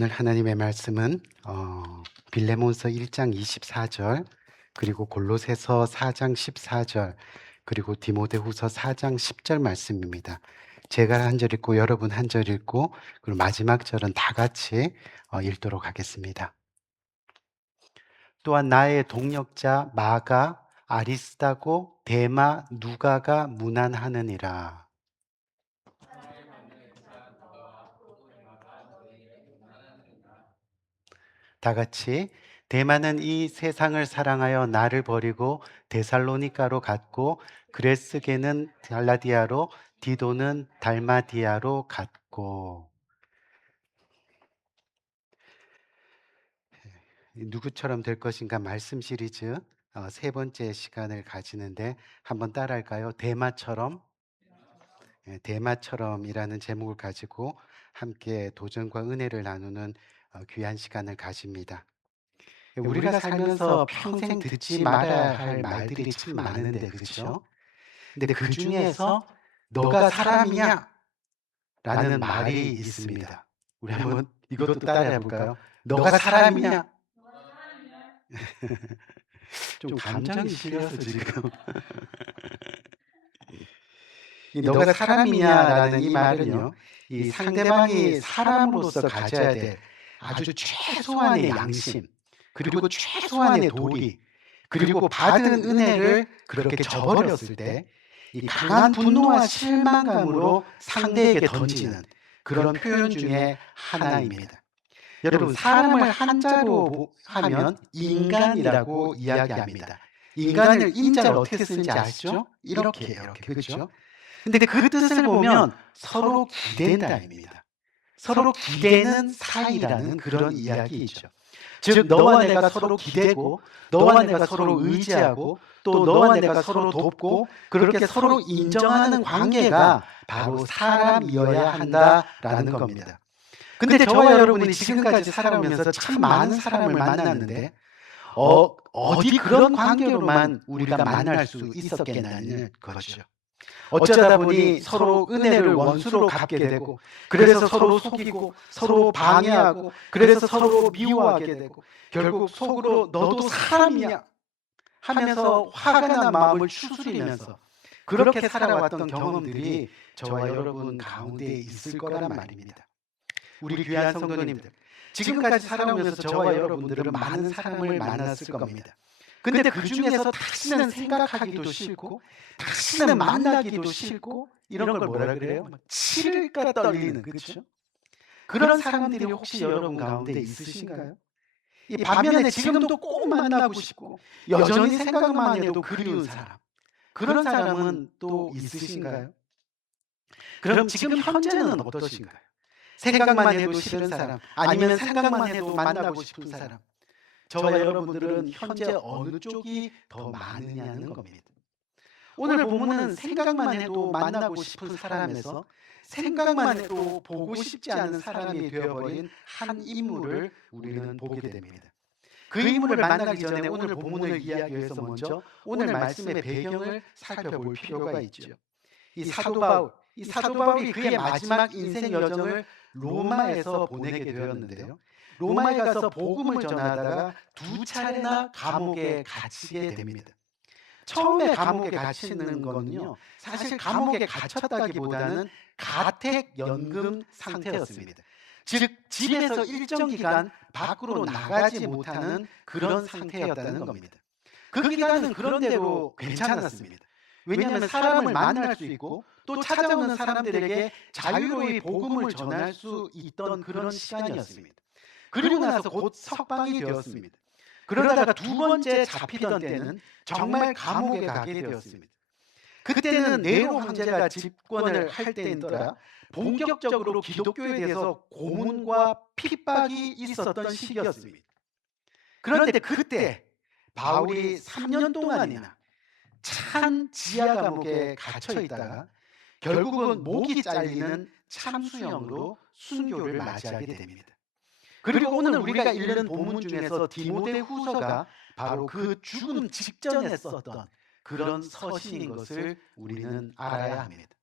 오늘 하나님의 말씀은 빌레몬서 1장 24절, 그리고 골로새서 4장 14절, 그리고 디모데후서 4장 10절 말씀입니다. 제가 한 절 읽고 여러분 한 절 읽고 그리고 마지막 절은 다 같이 읽도록 하겠습니다. 또한 나의 동역자 마가, 아리스다고, 데마, 누가가 문안하느니라. 다 같이. 데마는 이 세상을 사랑하여 나를 버리고 데살로니가로 갔고, 그레스게는 갈라디아로, 디도는 달마디아로 갔고. 누구처럼 될 것인가 말씀 시리즈 세 번째 시간을 가지는데 한번 따라할까요? 대마처럼. 대마처럼이라는 제목을 가지고 함께 도전과 은혜를 나누는 귀한 시간을 가집니다. 우리가 살면서 평생 듣지 말아야 할 말들이 참 많은데, 그렇죠? 근데 그 중에서 너가 사람이냐? 라는 말이 있습니다. 우리 한번 이것도 따라해 볼까요? 너가 사람이냐? 좀 감정이 실려서 지금. 이 너가 사람이냐라는 이 말은요, 이 상대방이 사람으로서 가져야 될 아주 최소한의 양심, 그리고 최소한의 도리, 그리고 받은 은혜를 그렇게 저버렸을 때 이 강한 분노와 실망감으로 상대에게 던지는 그런 표현 중에 하나입니다. 여러분, 사람을 한자로 하면 인간이라고 이야기합니다. 인간을 인자를 어떻게 쓰는지 아시죠? 이렇게, 그렇죠? 근데 그 뜻을 보면 서로 기댄다입니다. 서로 기대는 사이라는 그런 이야기이죠. 즉, 너와 내가 서로 기대고, 너와 내가 서로 의지하고, 또 너와 내가 서로 돕고, 그렇게 서로 인정하는 관계가 바로 사람이어야 한다라는 겁니다. 근데 저와 여러분이 지금까지 살아오면서 참 많은 사람을 만났는데 어디 그런 관계로만 우리가 만날 수 있었겠냐는 거죠. 어쩌다 보니 서로 은혜를 원수로 갚게 되고, 그래서 서로 속이고 서로 방해하고, 그래서 서로 미워하게 되고, 결국 속으로 너도 사람이냐 하면서 화가 난 마음을 추스리면서 그렇게 살아왔던 경험들이 저와 여러분 가운데 있을 거란 말입니다. 우리 귀한 성도님들, 지금까지 살아오면서 저와 여러분들은 많은 사람을 만났을 겁니다. 근데 그 중에서 다시는 생각하기도 싫고, 다시는 만나기도 싫고, 이런 걸 뭐라 그래요? 치를까 떨리는, 그렇죠? 그런 사람들이 혹시 여러분 가운데 있으신가요? 이 반면에 지금도 꼭 만나고 싶고 여전히 생각만 해도 그리운 사람, 그런 사람은 또 있으신가요? 그럼 지금 현재는 어떠신가요? 생각만 해도 싫은 사람, 아니면 생각만 해도 만나고 싶은 사람, 저와 여러분들은 현재 어느 쪽이 더 많으냐는 겁니다. 오늘 본문은 생각만 해도 만나고 싶은 사람에서 생각만 해도 보고 싶지 않은 사람이 되어버린 한 인물을 우리는 보게 됩니다. 그 인물을 만나기 전에 오늘 본문을 이야기하기 위해서 먼저 오늘 말씀의 배경을 살펴볼 필요가 있죠. 이 사도 바울이 그의 마지막 인생 여정을 로마에서 보내게 되었는데요. 로마에 가서 복음을 전하다가 두 차례나 감옥에 갇히게 됩니다. 처음에 감옥에 갇히는 거는요, 사실 감옥에 갇혔다기보다는 가택 연금 상태였습니다. 즉, 집에서 일정 기간 밖으로 나가지 못하는 그런 상태였다는 겁니다. 그 기간은 그런대로 괜찮았습니다. 왜냐하면 사람을 만날 수 있고 또 찾아오는 사람들에게 자유로이 복음을 전할 수 있던 그런 시간이었습니다. 그리고 나서 곧 석방이 되었습니다. 그러다가 두 번째 잡히던 때는 정말 감옥에 가게 되었습니다. 그때는 네로 황제가 집권을 할 때인더라 본격적으로 기독교에 대해서 고문과 핍박이 있었던 시기였습니다. 그런데 그때 바울이 3년 동안이나 찬 지하 감옥에 갇혀 있다가 결국은 목이 잘리는 참수형으로 순교를 맞이하게 됩니다. 그리고 오늘 우리가 읽는 본문 중에서 디모데후서가 바로 그 죽음 직전에 썼던 그런 서신인 것을 우리는 알아야 합니다.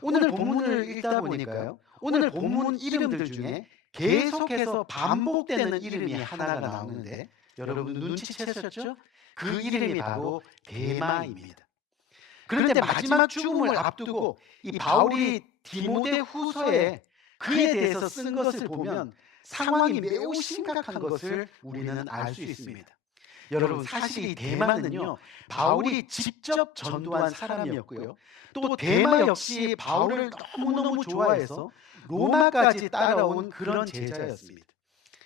오늘 본문을 읽다 보니까요, 오늘 본문 이름들 중에 계속해서 반복되는 이름이 하나가 나오는데 여러분 눈치채셨죠? 그 이름이 바로 데마입니다. 그런데 마지막 죽음을 앞두고 이 바울이 디모데 후서에 그에 대해서 쓴 것을 보면 상황이 매우 심각한 것을 우리는 알 수 있습니다. 여러분 사실 이 데마는요 바울이 직접 전도한 사람이었고요. 또 데마 역시 바울을 너무너무 좋아해서 로마까지 따라온 그런 제자였습니다.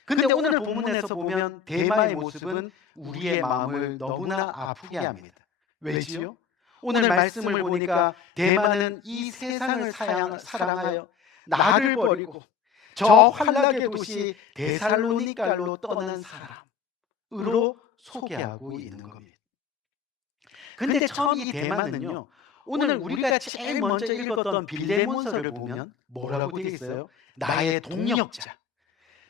근데 오늘 본문에서 보면 데마의 모습은 우리의 마음을 너무나 아프게 합니다. 왜지요? 오늘 말씀을 보니까 데마는 이 세상을 사랑하여 나를 버리고 저 환락의 도시 데살로니가로 떠난 사람으로 소개하고 있는 겁니다. 근데 처음 이 데마는요 오늘 우리가 제일 먼저 읽었던 빌레몬서를 보면 뭐라고 되어 있어요? 나의 동력자,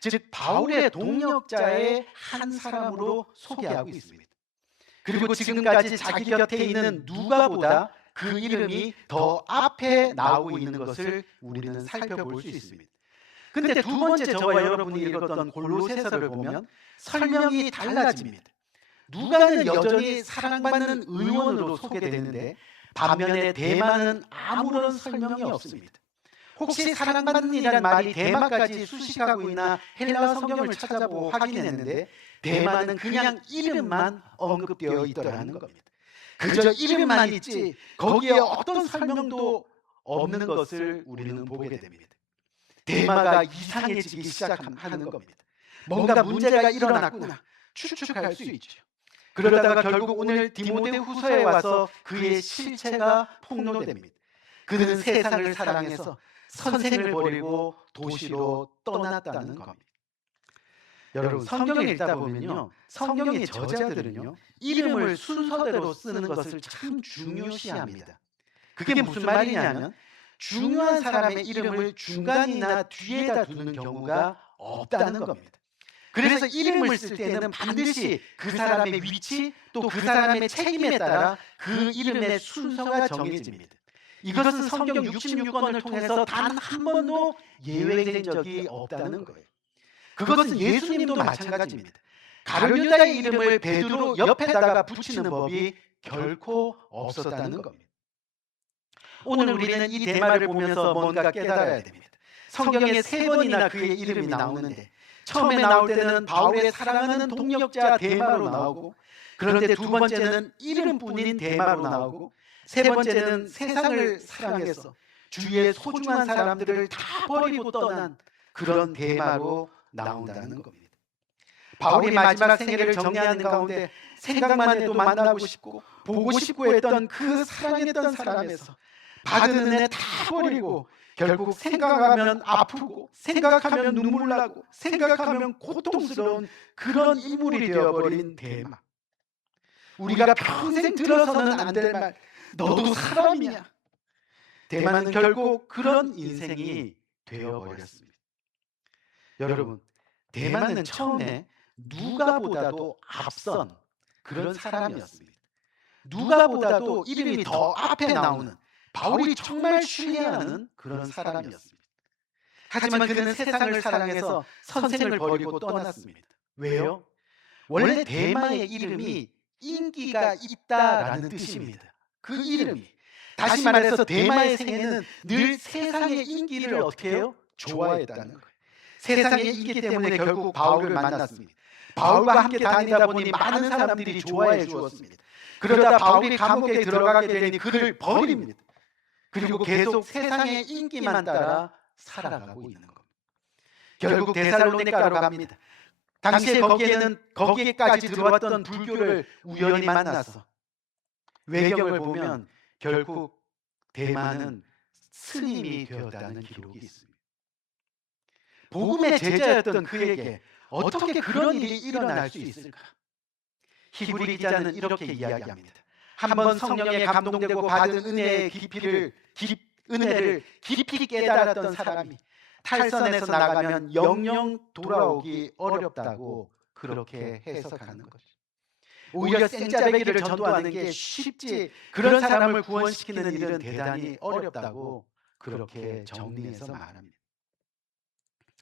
즉 바울의 동력자의 한 사람으로 소개하고 있습니다. 그리고 지금까지 자기 곁에 있는 누가보다 그 이름이 더 앞에 나오고 있는 것을 우리는 살펴볼 수 있습니다. 근데 두 번째 저와 여러분이 읽었던 골로새서를 보면 설명이 달라집니다. 누가는 여전히 사랑받는 의원으로 소개되는데 반면에 데마는 아무런 설명이 없습니다. 혹시 사랑받는 이란 말이 데마까지 수식하고 있나 헬라 성경을 찾아보고 확인했는데 데마는 그냥 이름만 언급되어 있더라는 겁니다. 그저 이름만 있지 거기에 어떤 설명도 없는 것을 우리는 보게 됩니다. 데마가 이상해지기 시작하는 겁니다. 뭔가 문제가 일어났구나 추측할 수 있죠. 그러다가 결국 오늘 디모데 후서에 와서 그의 실체가 폭로됩니다. 그는 세상을 사랑해서 선생을 버리고 도시로 떠났다는 겁니다. 여러분 성경을 읽다 보면요 성경의 저자들은요 이름을 순서대로 쓰는 것을 참 중요시합니다. 그게 무슨 말이냐면 중요한 사람의 이름을 중간이나 뒤에다 두는 경우가 없다는 겁니다. 그래서 이름을 쓸 때는 반드시 그 사람의 위치 또 그 사람의 책임에 따라 그 이름의 순서가 정해집니다. 이것은 성경 66권을 통해서 단 한 번도 예외된 적이 없다는 거예요. 그것은 예수님도 마찬가지입니다. 가룟유다의 이름을 베드로 옆에다가 붙이는 법이 결코 없었다는 겁니다. 오늘 우리는 이 데마를 보면서 뭔가 깨달아야 됩니다. 성경에 3번이나 그의 이름이 나오는데 처음에 나올 때는 바울의 사랑하는 동력자 데마로 나오고 그런데 두 번째는 이름뿐인 데마로 나오고 세 번째는 세상을 사랑해서 주위의 소중한 사람들을 다 버리고 떠난 그런 데마로 나온다는 겁니다. 바울이 마지막 생애를 정리하는 가운데 생각만 해도 만나고 싶고 보고 싶고 했던 그 사랑했던 사람에서 받은 은혜 다 버리고 결국 생각하면 아프고 생각하면 눈물 나고 생각하면 고통스러운 그런 인물이 되어버린 데마. 우리가 평생 들어서는 안 될 말 너도 사람이냐. 데마는 결국 그런 인생이 되어버렸습니다. 여러분 데마는 처음에 누가보다도 앞선 그런 사람이었습니다. 누가보다도 이름이 더 앞에 나오는 바울이 정말 신뢰하는 그런 사람이었습니다. 하지만 그는 세상을 사랑해서 선생을 버리고 떠났습니다. 왜요? 원래 데마의 이름이 인기가 있다라는 뜻입니다. 그 이름이. 다시 말해서 데마의 생애는 늘 세상의 인기를 어떻게 해요? 좋아했다는 거예요. 세상의 인기 때문에 결국 바울을 만났습니다. 바울과 함께 다니다 보니 많은 사람들이 좋아해 주었습니다. 그러다 바울이 감옥에 들어가게 되니 그를 버립니다. 그리고 계속 세상의 인기만 따라 살아가고 있는 겁니다. 결국 데살로니가로 갑니다. 당시에 거기에까지 들어왔던 불교를 우연히 만나서 외경을 보면 결국 데마는 스님이 되었다는 기록이 있습니다. 복음의 제자였던 그에게 어떻게 그런 일이 일어날 수 있을까? 히브리 기자는 이렇게 이야기합니다. 한번 성령에 감동되고 받은 은혜의 은혜를 깊이 깨달았던 사람이 탈선에서 나가면 영영 돌아오기 어렵다고 그렇게 해석하는 것이죠. 오히려 생짜배기를 전도하는 게 쉽지 그런 사람을 구원시키는 일은 대단히 어렵다고 그렇게 정리해서 말합니다.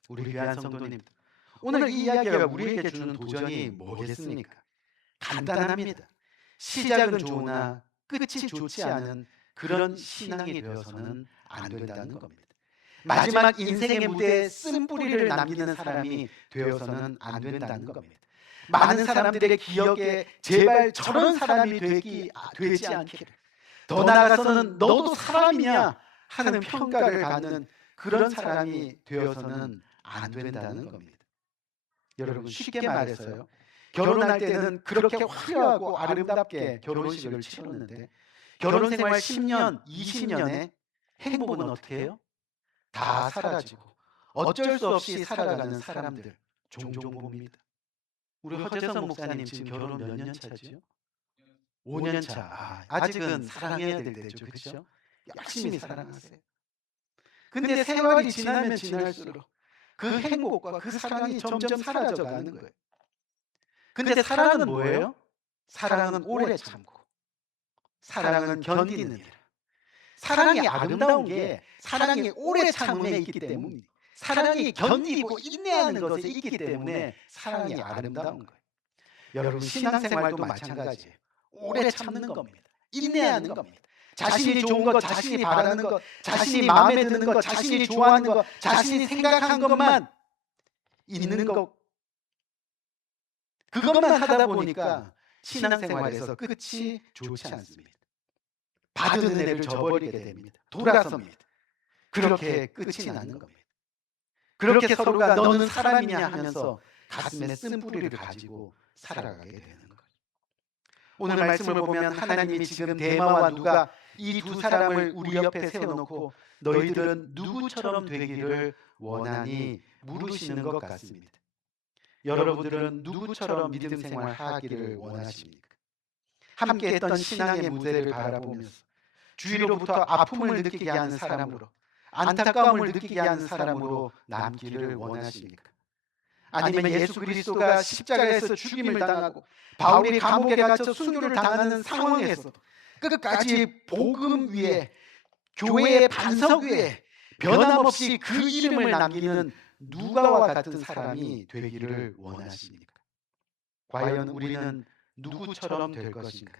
우리 귀한 성도님들, 오늘 이 이야기가 우리에게 주는 도전이 뭐겠습니까? 간단합니다. 시작은 좋으나 끝이 좋지 않은 그런 신앙이 되어서는 안 된다는 겁니다. 마지막 인생의 무대에 쓴뿌리를 남기는 사람이 되어서는 안 된다는 겁니다. 많은 사람들의 기억에 제발 저런 사람이 되지 않기를, 더 나아가서는 너도 사람이냐 하는 평가를 받는 그런 사람이 되어서는 안 된다는 겁니다. 여러분, 쉽게 말해서요, 결혼할 때는 그렇게 화려하고 아름답게 결혼식을 치렀는데 결혼 생활 10년, 20년에 행복은 어떻게 해요? 다 사라지고 어쩔 수 없이 살아가는 사람들 종종 봅니다. 우리 허재성 목사님 지금 결혼 몇 년 차지요? 5년 차. 아직은 사랑해야 될 때죠. 그렇죠? 열심히 사랑하세요. 근데 세월이 지나면 지날수록 그 행복과 그 사랑이 점점 사라져가는 거예요. 근데 사랑은 뭐예요? 사랑은 오래 참고, 사랑은 견디는 일. 사랑이 아름다운 게 사랑이 오래 참음에 있기 때문입니다. 사랑이 견디고 인내하는 것에 있기 때문에 사랑이 아름다운 거예요. 여러분, 신앙생활도 마찬가지예요. 오래 참는 겁니다. 인내하는 겁니다. 자신이 좋은 것, 자신이 바라는 것, 자신이 마음에 드는 것, 자신이 좋아하는 것, 자신이 생각한 것만 있는 것, 그것만 하다 보니까 신앙생활에서 끝이 좋지 않습니다. 받은 은혜를 저버리게 됩니다. 돌아섭니다. 그렇게 끝이 나는 겁니다. 그렇게 서로가 너는 사람이냐 하면서 가슴에 쓴뿌리를 가지고 살아가게 되는 거예요. 오늘 말씀을 보면 하나님이 지금 데마와 누가 이 두 사람을 우리 옆에 세워놓고 너희들은 누구처럼 되기를 원하니 물으시는 것 같습니다. 여러분들은 누구처럼 믿음 생활 하기를 원하십니까? 함께 했던 신앙의 무대를 바라보면서 주위로부터 아픔을 느끼게 하는 사람으로, 안타까움을 느끼게 하는 사람으로 남기를 원하십니까? 아니면 예수 그리스도가 십자가에서 죽임을 당하고 바울이 감옥에 갇혀 순교를 당하는 상황에서도 끝까지 복음 위에, 교회의 반석 위에 변함없이 그 이름을 남기는 누가와 같은 사람이 되기를 원하십니까? 과연 우리는 누구처럼 될 것인가?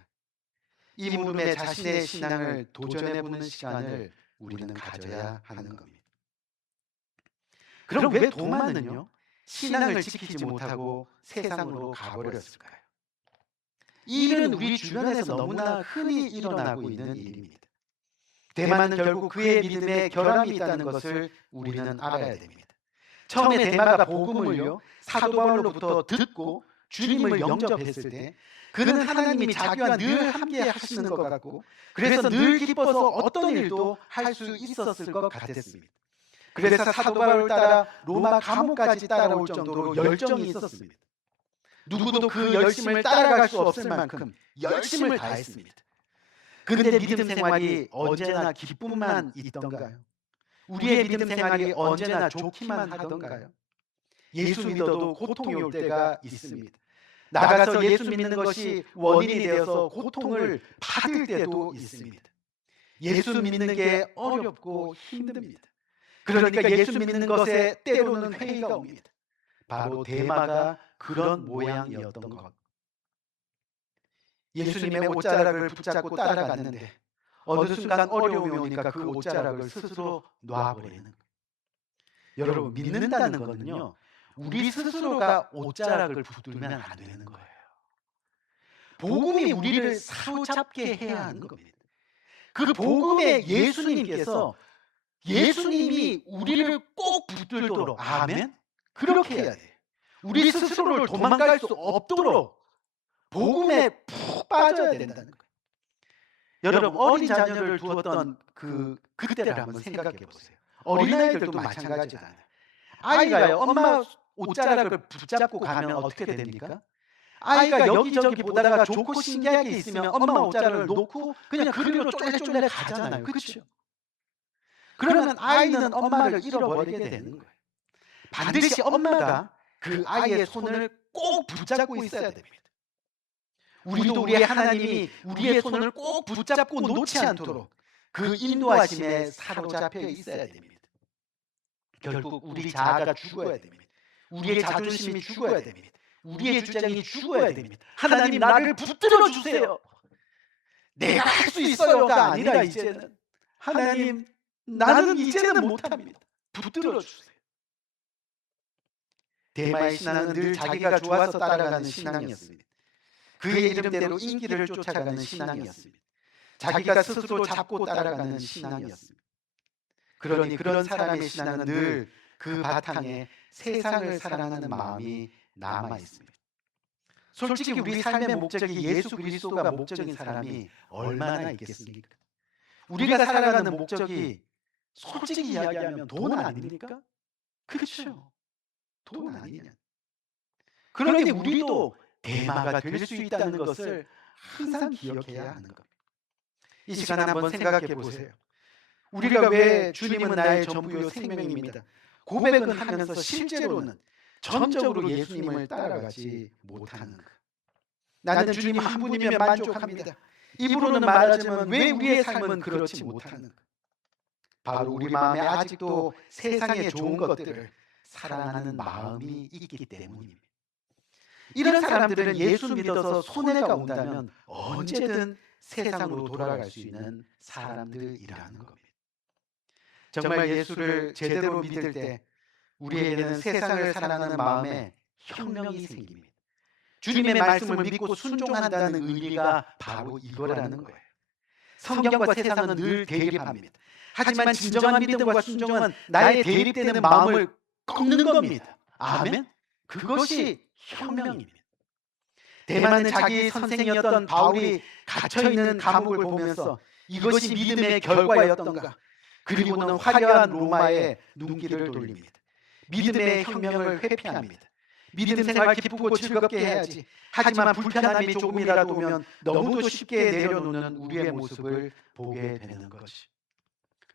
이 물음에 자신의 신앙을 도전해보는 시간을 우리는 가져야 하는 겁니다. 그럼 왜 도마는요, 신앙을 지키지 못하고 세상으로 가버렸을까요? 이 일은 우리 주변에서 너무나 흔히 일어나고 있는 일입니다. 데마는 결국 그의 믿음에 결함이 있다는 것을 우리는 알아야 됩니다. 처음에 데마가 복음을요, 사도 바울로부터 듣고 주님을 영접했을 때 그는 하나님이 자기와 늘 함께 하시는 것 같고, 그래서 늘 기뻐서 어떤 일도 할 수 있었을 것 같았습니다. 그래서 사도 바울을 따라 로마 감옥까지 따라올 정도로 열정이 있었습니다. 누구도 그 열심을 따라갈 수 없을 만큼 열심을 다했습니다. 그런데 믿음 생활이 언제나 기쁨만 있던가요? 우리의 믿음 생활이 언제나 좋기만 하던가요? 예수 믿어도 고통이 올 때가 있습니다. 나가서 예수 믿는 것이 원인이 되어서 고통을 받을 때도 있습니다. 예수 믿는 게 어렵고 힘듭니다. 그러니까 예수 믿는 것에 때로는 회의가 옵니다. 바로 데마가 그런 모양이었던 것. 예수님의 옷자락을 붙잡고 따라갔는데 어느 순간 어려움이 오니까 그 옷자락을 스스로 놔버리는 거예요. 여러분, 믿는다는 거는요, 우리 스스로가 옷자락을 붙들면 안 되는 거예요. 복음이 우리를 사로잡게 해야 하는 겁니다. 그 복음의 예수님이 우리를 꼭 붙들도록, 아멘? 그렇게 해야 돼요. 우리 스스로를 도망갈 수 없도록 복음에 푹 빠져야 된다는 거예요. 여러분, 어린 자녀를 두었던 그때를 한번 생각해 보세요. 어린아이들도 마찬가지잖아요. 아이가요, 엄마 옷자락을 붙잡고 가면 어떻게 됩니까? 아이가 여기저기 보다가 좋고 신기한 게 있으면 엄마 옷자락을 놓고 그냥 그리로 쫄래쫄래 가잖아요. 그렇죠? 그러면 아이는 엄마를 잃어버리게 되는 거예요. 반드시 엄마가 그 아이의 손을 꼭 붙잡고 있어야 됩니다. 우리도 우리의 하나님이 우리의 손을 꼭 붙잡고 놓지 않도록 그 인도하심에 사로잡혀 있어야 됩니다. 결국 우리 자아가 죽어야 됩니다. 우리의 자존심이 죽어야 됩니다. 우리의 주장이 죽어야 됩니다. 하나님 나를 붙들어 주세요. 내가 할 수 있어요가 아니라 이제는 하나님 나는 이제는 못합니다. 붙들어 주세요. 데마의 신앙은 늘 자기가 좋아서 따라가는 신앙이었습니다. 그의 이름대로 인기를 쫓아가는 신앙이었습니다. 자기가 스스로 잡고 따라가는 신앙이었습니다. 그러니 그런 사람의 신앙은 늘 그 바탕에 세상을 사랑하는 마음이 남아 있습니다. 솔직히 우리 삶의 목적이 예수 그리스도가 목적인 사람이 얼마나 있겠습니까? 우리가 살아가는 목적이 솔직히 이야기하면 돈 아닙니까? 그렇죠. 돈 아니냐. 그러니 우리도 대마가 될 수 있다는 것을 항상 기억해야 하는 겁니다. 이 시간에 한번 생각해 보세요. 우리가 왜 주님은 나의 전부요 생명입니다 고백은 하면서 실제로는 전적으로 예수님을 따라가지 못하는가? 나는 주님 한 분이면 만족합니다. 입으로는 말하지만 왜 우리의 삶은 그렇지 못하는가? 바로 우리 마음에 아직도 세상의 좋은 것들을 사랑하는 마음이 있기 때문입니다. 이런 사람들은 예수 믿어서 손해가 온다면 언제든 세상으로 돌아갈 수 있는 사람들이라는 겁니다. 정말 예수를 제대로 믿을 때 우리에게는 세상을 사랑하는 마음에 혁명이 생깁니다. 주님의 말씀을 믿고 순종한다는 의미가 바로 이거라는 거예요. 성경과 세상은 늘 대립합니다. 하지만 진정한 믿음과 순종은 나의 대립되는 마음을 꺾는 겁니다. 아멘? 그것이 혁명입니다. 대만은 자기 선생이었던 바울이 갇혀있는 감옥을 보면서 이것이 믿음의 결과였던가, 그리고는 화려한 로마에 눈길을 돌립니다. 믿음의 혁명을 회피합니다. 믿음 생활 기쁘고 즐겁게 해야지. 하지만 불편함이 조금이라도 오면 너무도 쉽게 내려놓는 우리의 모습을 보게 되는 것이,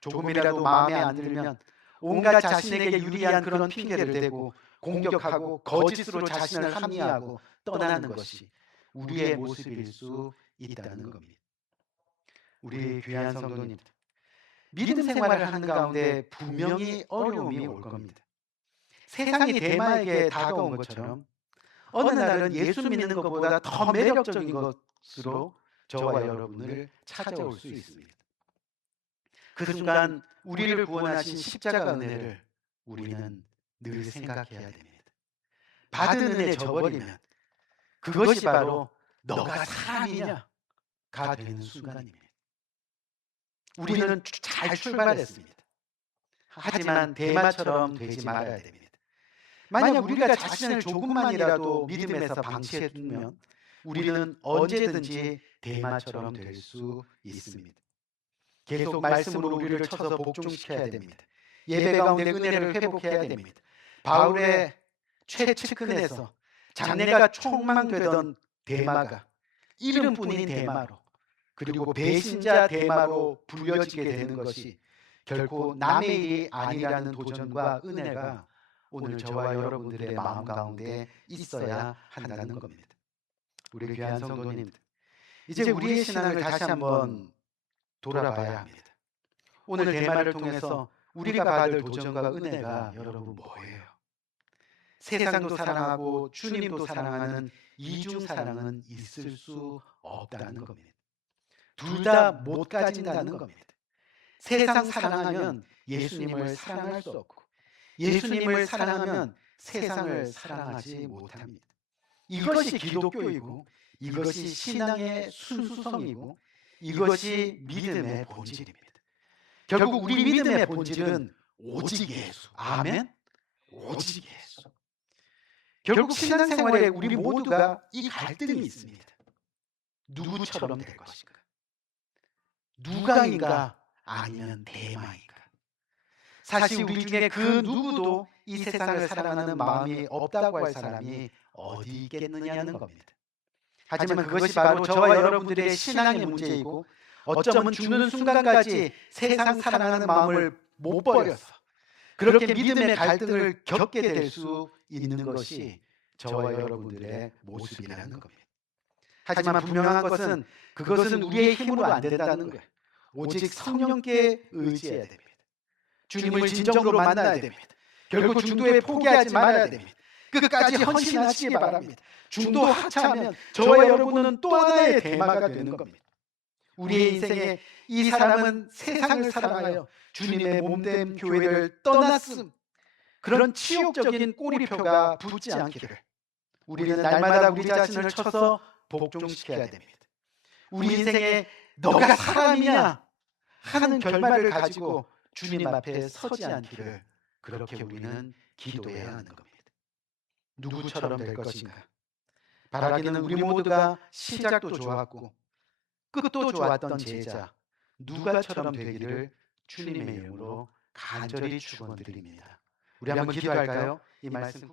조금이라도 마음에 안 들면 온갖 자신에게 유리한 그런 핑계를 대고 공격하고 거짓으로 자신을 합리화하고 떠나는 것이 우리의 모습일 수 있다는 겁니다. 우리 귀한 성도님들, 믿음 생활을 하는 가운데 분명히 어려움이 올 겁니다. 세상이 대마에게 다가온 것처럼 어느 날은 예수 믿는 것보다 더 매력적인 것으로 저와 여러분을 찾아올 수 있습니다. 그 순간 우리를 구원하신 십자가 은혜를 우리는 늘 생각해야 됩니다. 받은 은혜 저버리면 그것이 바로 너가 사람이냐가 되는 순간입니다. 우리는 잘 출발했습니다. 하지만 대마처럼 되지 말아야 됩니다. 만약 우리가 자신을 조금만이라도 믿음에서 방치해 두면 우리는 언제든지 대마처럼 될 수 있습니다. 계속 말씀으로 우리를 쳐서 복종시켜야 됩니다. 예배 가운데 은혜를 회복해야 됩니다. 바울의 최측근에서 장래가 촉망되던 대마가 이름뿐인 대마로, 그리고 배신자 대마로 불려지게 되는 것이 결코 남의 일이 아니라는 도전과 은혜가 오늘 저와 여러분들의 마음 가운데 있어야 한다는 겁니다. 우리 귀한 성도님들, 이제 우리의 신앙을 다시 한번 돌아봐야 합니다. 오늘 대마를 통해서 우리가 받을 도전과 은혜가 여러분 뭐예요? 세상도 사랑하고 주님도 사랑하는 이중 사랑은 있을 수 없다는 겁니다. 둘 다 못 가진다는 겁니다. 세상 사랑하면 예수님을 사랑할 수 없고, 예수님을 사랑하면 세상을 사랑하지 못합니다. 이것이 기독교이고, 이것이 신앙의 순수성이고, 이것이 믿음의 본질입니다. 결국 우리 믿음의 본질은 오직 예수. 아멘? 오직 예수. 결국 신앙생활에 우리 모두가 이 갈등이 있습니다. 누구처럼 될 것인가? 누가인가 아니면 대마인가? 사실 우리 중에 그 누구도 이 세상을 사랑하는 마음이 없다고 할 사람이 어디 있겠느냐는 겁니다. 하지만 그것이 바로 저와 여러분들의 신앙의 문제이고, 어쩌면 죽는 순간까지 세상 사랑하는 마음을 못 버려서 그렇게 믿음의 갈등을 겪게 될 수 있는 것이 저와 여러분들의 모습이라는 겁니다. 하지만 분명한 것은 그것은 우리의 힘으로 안 된다는 거예요. 오직 성령께 의지해야 됩니다. 주님을 진정으로 만나야 됩니다. 결국 중도에 포기하지 말아야 됩니다. 끝까지 헌신하시기 바랍니다. 중도 하차하면 저와 여러분은 또 하나의 대마가 되는 겁니다. 우리의 인생에 이 사람은 세상을 사랑하여 주님의 몸된 교회를 떠났음, 그런 치욕적인 꼬리표가 붙지 않기를 우리는 날마다 우리 자신을 쳐서 복종시켜야 됩니다. 우리 인생에 너가 사람이냐 하는 결말을 가지고 주님 앞에 서지 않기를 그렇게 우리는 기도해야 하는 겁니다. 누구처럼 될 것인가? 바라기는 우리 모두가 시작도 좋았고 끝도 좋았던 제자 누가처럼 되기를 주님의 이름으로 간절히 축원드립니다. 우리 한번 기도할까요? 이 말씀